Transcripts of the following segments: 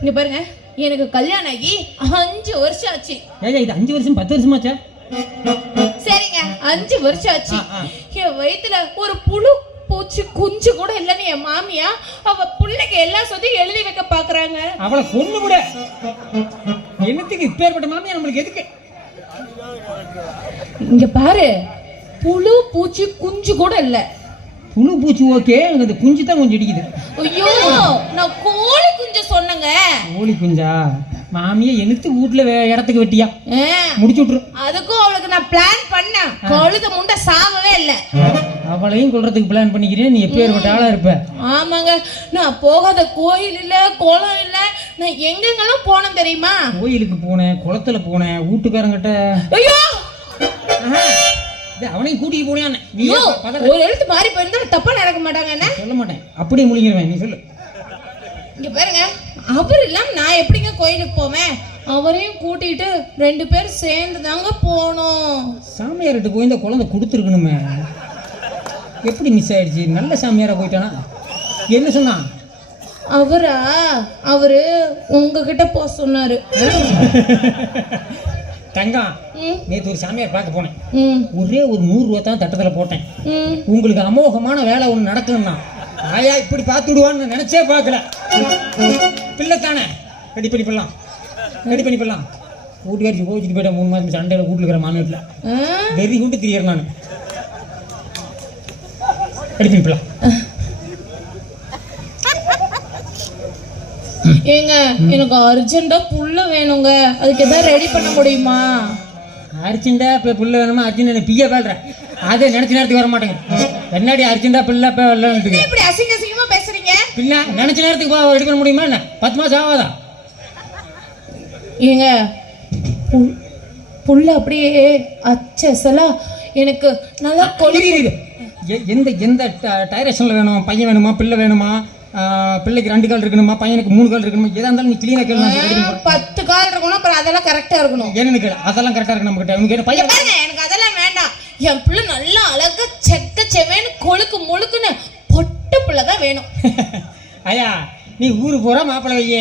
இங்க பாருங்க, எனக்கு கல்யாணம் ஆகி 5 வருஷம் ஆச்சு. ஏய் இது 5 வருஷம் 10 வருஷமாச்சா? சரிங்க, 5 வருஷம் ஆச்சு. என் வயித்துல ஒரு புழு பூச்சி குஞ்சு கூட இல்லன்னு என் மாமியா அவ புள்ளைக்கு எல்லா சொத்தையும் எழுதி வைக்க பாக்குறாங்க. அவளை கொன்னு கூட. என்னத்துக்கு இப்பேற்பட்ட மாமியா நம்மளுக்கு எதுக்கு? இங்க பாரு, புழு பூச்சி குஞ்சு கூட இல்ல. புழு பூச்சி ஓகே, அந்த குஞ்சு தான் கொஞ்சம் இடிக்குது. ஐயோ, நான் கோழி குஞ்சு சொன்னங்க. கோழி குஞ்சா? மாமியா எனக்கு வீட்டுல இடத்துக்கு வெட்டியா முடிச்சு விட்டுரு. அதுக்கும் அவளுக்கு நான் பிளான் பண்ணேன். கழுத முண்டை சாவவே இல்ல. அவளையும் கொல்றதுக்கு பிளான் பண்ணிக்கிறேன். நீ எப்பேற்பட்ட ஆளா இருப்ப? ஆமாங்க, நான் போகாத கோயில் இல்ல, குளம் இல்ல, நான் எங்கெங்கெல்லாம் போனேன் தெரியுமா? கோயிலுக்கு போனேன், குளத்துல போனேன், வீட்டுக்காரங்கிட்ட. ஐயோ, அவனையும் கூட்டிட்டு போனேன். ஒரு எழுத்து மாறி போயிருந்தா தப்பா நடக்க மாட்டாங்க. என்ன சொல்ல மாட்டேன், அப்படியே முழிங்கிருவேன். நீ சொல்லு. இங்க பாருங்க, அவர் இல்லாம நான் எப்படிங்க கோயிலுக்கு போவேன்? அவரையும் கூட்டிட்டு 2 பேரும் சேர்ந்து தாங்க போனோம். சாமியார்கிட்ட போய் இந்த குழந்தை கொடுத்துருக்கணுமே, எப்படி மிஸ் ஆயிடுச்சு? நல்ல சாமியாரா போயிட்டானா? என்ன சொன்னான்? அவரு உங்ககிட்ட போக சொன்னாரு. தங்கம், நேற்று ஒரு சாமியார் பார்க்க போனேன். ஒரே ஒரு 100 ரூபா தான் தட்டத்துல போட்டேன். உங்களுக்கு அமோகமான வேலை ஒண்ணு நடக்கணும்னா ஆயா இப்படி பார்த்து விடுவான்னு நினைச்சே பார்க்கல. பிள்ளை தானே, ரெடி பண்ணி போடலாம், ரெடி பண்ணி போடலாம். வீட்டு வரைக்கும் போச்சுட்டு போயிட்டேன். 3 மாதம் சண்டையில வீட்டுல இருக்கிற மாநிலத்தில் வெறி கொண்டு திரியறேன் நான். ரெடி பண்ணி போடலாம். ஏங்க, எனக்கு அர்ஜென்ட்டா புல்ல வேணுங்க. அதுக்கு ஏதாவது ரெடி பண்ண முடியுமா? அர்ஜென்ட்டா புல்ல வேணுமா? அர்ஜென்ட் பிய பேடுறேன். அதே நினைச்ச நேரத்துக்கு வர மாட்டேங்க. என்னடி அர்ஜென்ட்டா புல்ல வெள்ளன்னு இப்படி அசிங்க அசிங்கமா பேசுறீங்க? பின்ன நினைச்ச நேரத்துக்கு ரெடி பண்ண முடியுமா? என்ன 10 மாசம் ஆகாதா? ஏங்க, புல்ல அப்படியே அச்சசலா எனக்கு நல்லா கொழுது. எந்த எந்த டைரக்ஷன்ல வேணும்? பையன் வேணுமா, பிள்ளை வேணுமா? பிள்ளைக்கு 2 கால் இருக்கணுமா, பையனுக்கு 3 கால் இருக்கணுமா? எதா இருந்தாலும் நீ கிளீனா கேளு. 10 கால் இருக்கணும், அப்புறம் அதெல்லாம் கரெக்டா இருக்கணும். என்னன்னு கேளு, அதெல்லாம் கரெக்டா இருக்கு நம்ம கிட்ட. உனக்கு பையன் பாருங்க, எனக்கு அதெல்லாம் வேண்டாம். என் பிள்ளை நல்லா அழகா செக்க செவேன்னு கொழுக்கு முழுக்குன்னு பொட்டு பிள்ளை தான் வேணும். ஐயா, நீ ஊரு போற மாப்பிள்ளை வைய,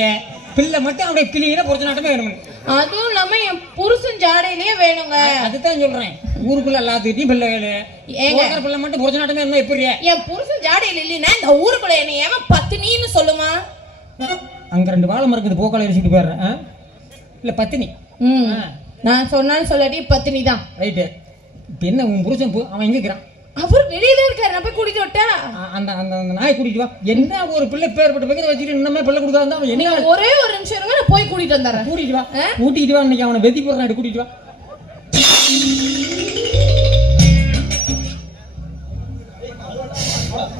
பிள்ளை மட்டும் அப்படியே கிளீனா பொறுத்த நாட்டமே வேணும். அதுவும் இல்லாம என் புருஷன் ஜாடையிலேயே வேணுங்க. அதுதான் சொல்றேன், ஊருக்குள்ள எல்லாத்துக்கிட்டையும் பிள்ளை வேலை. ஏங்க, பிள்ளை மட்டும் பொறுத்த நாட்டமே இருந்தா எப்படி? என் புருஷன் ஜாடையில இல்லைன்னா இந்த ஊருக்குள்ள என்ன ஏமா பத்தினின்னு சொல்லுமா? அங்க 2 வாழை மரக்குது, போக்கால வச்சுட்டு போயிடுறேன். இல்ல பத்தினி. நான் சொன்னாலும் சொல்லாட்டி பத்தினி தான். ரைட்டு. இப்போ என்ன உன் புருஷன் அவன் எங்க இருக்கிறான்? அவர் வெளியில இருக்காரு. நான் போய் கூட்டிட்டு விட்டா அந்த அந்த நாயை கூட்டிட்டு வா. என்ன ஒரு பிள்ளை பேர்பட்ட பக்கத்துல வச்சுட்டு இன்னமே பிள்ளை கொடுக்காத அவன் என்ன? ஒரே ஒரு நிமிஷம் இருங்க, நான் போய் கூட்டிட்டு வந்துடுறேன். கூட்டிட்டு வா, கூட்டிட்டு வா. இன்னைக்கு அவனை வெதி போடுறான், கூட்டிட்டு வா.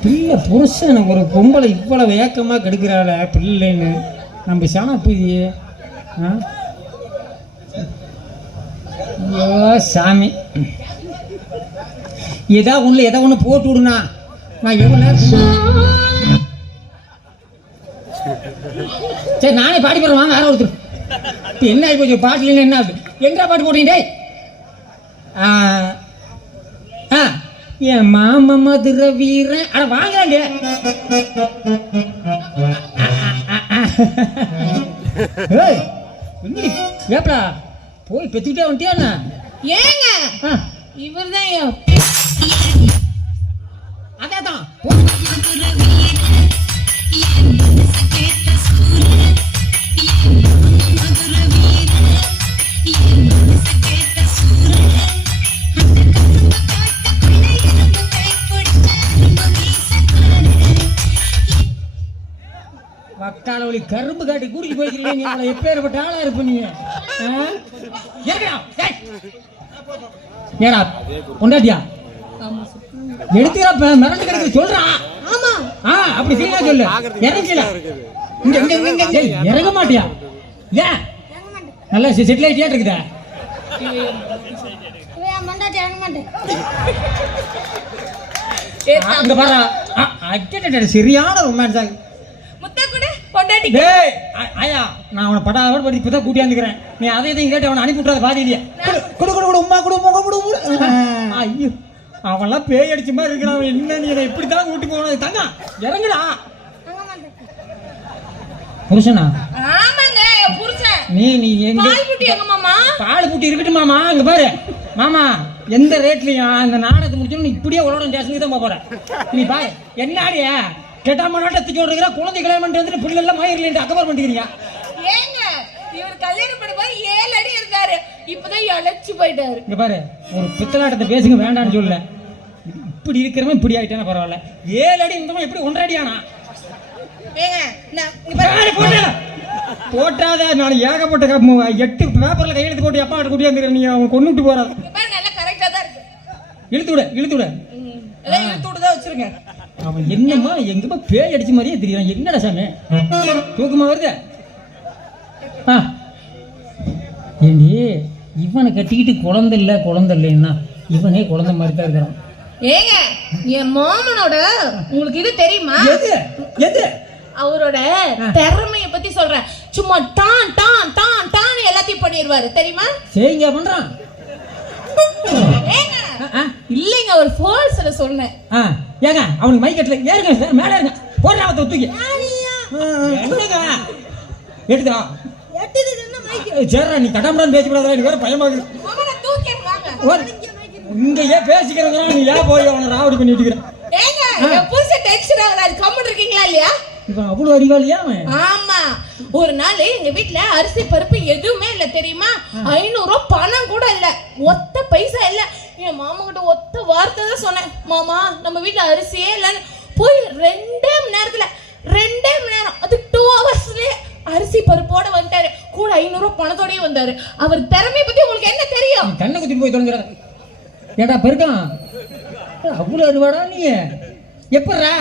பிள்ளை புருஷன் ஒரு பொம்பளை இவ்வளவு ஏக்கமா கெடுக்கிறாள பிள்ளைன்னு நம்ம சாண புதிய. ஐயோ சாமி, எதா ஒண்ணு போட்டு விடுனா நான் எவ்வளவு நேரம். சரி நானே பாடி போடுறேன், வாங்க. யாரும் ஒருத்தர் இப்போ என்ன ஆகி போச்சு? பாட்டுல என்ன ஆகுது? எங்கடா பாட்டு போட்டீங்க? என் மாமா மதுரை வீரன். அட வாங்கலாண்டி. ஏப்பா போய் பெத்துக்கிட்டே வந்துட்டியா? ஏங்க, இவர்தான் அதான் வக்கால ஒளி கரும்பு காட்டி கூட்டிட்டு போயிருக்கீங்க. எப்பேற்பட்ட ஆளா இருப்ப நீங்க? ஏடா பொண்டாட்டியா எடுத்துக்கிறா மிரண்டு கிடக்கு சொல்றான். ஆமா, அப்படி சரியா சொல்லு. இறங்கல இறங்க மாட்டியா? ஏன் நல்லா செட்டில் ஆயிட்டியா இருக்குதா? அங்க பாரு, சரியான ரொமான்ஸ் ஆகுது. ஆயா, நான் அவனை படாத படி இப்பதான் கூட்டியாந்துக்கிறேன். நீ அதை இதையும் கேட்டு அவனை அனுப்பி விட்டுறாத. பாதி இல்லையா? உமா கொடு. ஐயோ, அவன்லாம் பேய் அடிச்ச மாதிரி இருக்கிறான். என்ன நீ இப்படித்தான் கூட்டி போகணும்? தங்க இறங்குடா. புருஷனா? நீ எங்க பால் புட்டி எங்க மாமா? பால் புட்டி இருக்கட்டும் மாமா. அங்க பாரு மாமா, எந்த ரேட்லயும் அந்த நாடகத்தை முடிச்சோன்னு இப்படியே உலகம் ஸ்டேஷனுக்கு தான் போற. நீ பாரு என்னாடியா கெட்டாம நாட்டத்துக்கு ஓடுகிற குழந்தை கல்யாணம் பண்ணிட்டு வந்துட்டு பிள்ளை எல்லாம் மயிரில் அக்கபர் பண்ணிக்கிறீங்க. ஏங்க இவர் கல்யாணம் பண்ணும்போது 7 அடி இருந்தாரு, இப்பதான் இழைச்சு போயிட்டாரு. இங்க பாரு, ஒரு பித்தலாட்டத்தை பேசுங்க வேண்டாம்னு சொல்லல. இப்படி இருக்கிறவன் இப்படி ஆயிட்டானா பரவாயில்ல. 7 அடி இருந்தவன் எப்படி 1.5 அடி ஆனா? ஏங்க நான் இங்க பாரு போட்டாத நான் ஏகப்பட்ட 8 பேப்பர்ல கையெழுத்து போட்டு அப்பா கிட்ட கூட்டியாந்துக்கிறேன். நீ அவன் கொண்டுட்டு போறான். இங்க பாரு நல்லா கரெக்டா தான் இருக்கு. இழுத்து விட எல்லாம் இழுத்து விட்டு தான் வச்சிருங்க. அவன் என்னம்மா எங்கம்மா பேய் அடிச்ச மாதிரியே தெரியும். என்னடா சாமி தூக்கமா வருது? ஏண்டி இவனை கட்டிக்கிட்டு குழந்தை இல்லைன்னா இவனே குழந்தை மாதிரி தான் இருக்கிறான். ஏங்க என் மாமனோட உங்களுக்கு இது தெரியுமா? எது அவரோட திறமைய பத்தி சொல்றேன். சும்மா டான் டான் டான் டான் எல்லாத்தையும் பண்ணிடுவாரு தெரியுமா? சரிங்க பண்றான். ஏங்க இல்லைங்க ஒரு ஃபால்ஸ்ல சொன்னேன். ஏங்க அவனுக்கு மைக்கெட்ல ஏறுங்க சார், மேல ஏறுங்க. போடுறா அவத்தை தூக்கி என்னங்க எடுத்தா சரிடா. நீ கடம்படான்னு பேசிக்கூடாதா? நீ வேற பயமா இருக்கு. இங்க ஏன் பேசிக்கிறேங்க? நீ ஏன் போய் அவனை ராவடி பண்ணிட்டு இருக்கிற? ஏங்க என் புருஷன் டென்ஷன் ஆகுறாரு, கம்முன்னு இருக்கீங்களா இல்லையா? இவன் அவ்வளவு அறிவாளியா அவன்? ஆமா. ஒரு நாள் எங்க வீட்ல அரிசி பருப்பு எதுவுமே இல்ல தெரியுமா? 500 ரூபாய் பணம் கூட இல்ல, ஒத்த பைசா இல்ல. என் மாமா கிட்ட ஒத்த வார்த்தை தான் சொன்னேன், மாமா நம்ம வீட்ல அரிசியே இல்லன்னு. போய் 2 மணி நேரத்துல 2 மணி நேரம் அது 2 ஹவர்ஸ்லயே அரிசி பருப்போட வந்துட்டாரு. கூட 500 ரூபாய் பணத்தோடயே வந்தாரு. அவர் திறமைய பத்தி உங்களுக்கு என்ன தெரியும்? கண்ணை குத்தி போய் தொலைஞ்சிட. ஏடா பெருக்கான் அவ்வளவு அறிவாடா நீ? எப்படா?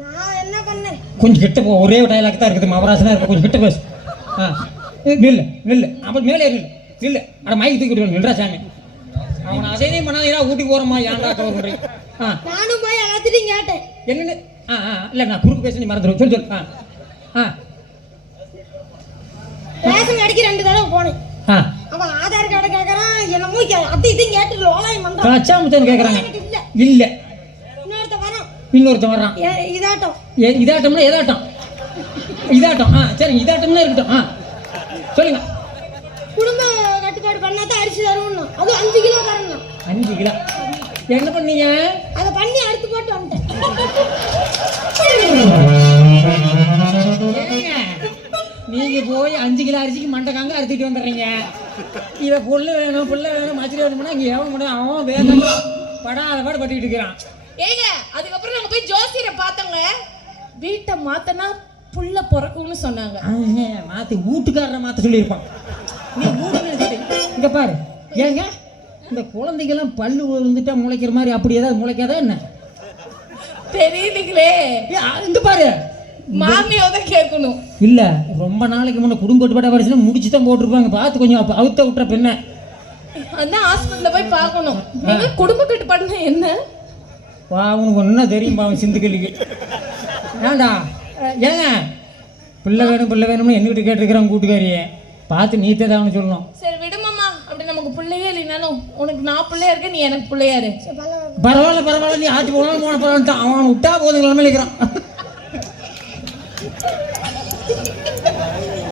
நான் என்ன பண்ணேன்? கொஞ்சம் கிட்ட போ. ஒரே டயலாக் தான் இருக்குது, மவராசனா இருக்கு. கொஞ்சம் கிட்ட பேசு. நில்லு அவன் மேலே நில்லு. அட மைக்கு தூக்கிட்டு நில்றா சாமி. அவன் அசைதையும் பண்ணாதீரா. ஊட்டிக்கு போறமா ஏன்டா கவர்றேன். நானும் போய் எல்லாத்தையும் கேட்டேன். என்னன்னு இல்ல நான் குறுக்கு பேச நீ மறந்துடும். சொல்லு. ரேஷன் கடைக்கு 2 தடவை போனேன். அவன் ஆதார் கார்டு கேட்கறான், என்னமோ அத்தை இதையும் கேட்டு லோலாயம் பண்றான். கச்சாமுத்தன் கேட்கறாங்க. இல்ல இன்னொருத்தன் வர்றான். இதாட்டம் இதாட்டம்னா எதாட்டம்? இதாட்டம். சரிங்க, இதாட்டம்னா இருக்கட்டும். சொல்லுங்க. குடும்ப கட்டுப்பாடு பண்ணாதான் அரிசி தருவோம். அது 5 கிலோ தரணும். 5 கிலோ என்ன பண்ணீங்க? அதை பண்ணி அறுத்து போட்டு வந்துட்டேன். நீங்க போய் 5 கிலோ அரிசிக்கு மண்டைக்காங்க அறுத்துட்டு வந்துடுறீங்க. இவ புள்ள வேணும் மச்சரி வேணும்னா இங்க எவன் முடியும்? அவன் வேணும் படாத பாடு பட்டுக்கிட்டு இருக்கிறான். ஏங்க அதுக்கப்புறம் நாங்க போய் ஜோசியரை பார்த்தோங்க. வீட்டை மாத்தனா புள்ள பிறக்கும்னு சொன்னாங்க. மாத்தி வீட்டுக்காரரை மாத்த சொல்லியிருப்பான். நீ வீடு இங்க பாரு. ஏங்க இந்த குழந்தைகள்லாம் பல்லு விழுந்துட்டா முளைக்கிற மாதிரி அப்படி ஏதாவது முளைக்காதா என்ன? தெரியலீங்களே. இங்க பாரு, மாமியாவத கேட்கணும். இல்ல ரொம்ப நாளைக்கு முன்ன குடும்ப கட்டுப்பாடு வரிசையில முடிச்சு தான் போட்டிருப்பாங்க. பார்த்து கொஞ்சம் அவுத்த விட்டுற பெண்ண அதான் ஹாஸ்பிட்டல்ல போய் பார்க்கணும். நீங்க குடும்ப கட்டுப்பாடுனா என்ன? வா உனக்கு ஒன்றும் தெரியும்பா அவன் சிந்துக்களுக்கு. ஏண்டா ஏங்க பிள்ளை வேணும்னு என்கிட்ட கேட்டுருக்கிறான் கூட்டுக்காரியே. பார்த்து நீத்தே தான் அவனு சொல்லணும். சரி விடுமாமா, அப்படி நமக்கு பிள்ளையே இல்லைனாலும் உனக்கு நான் பிள்ளையா இருக்க, நீ எனக்கு பிள்ளையாரு. பரவாயில்ல நீ ஆட்சி போனாலும் போன பரவாயில்ல. அவன் விட்டா போதும் நிலைமையில இருக்கிறான்.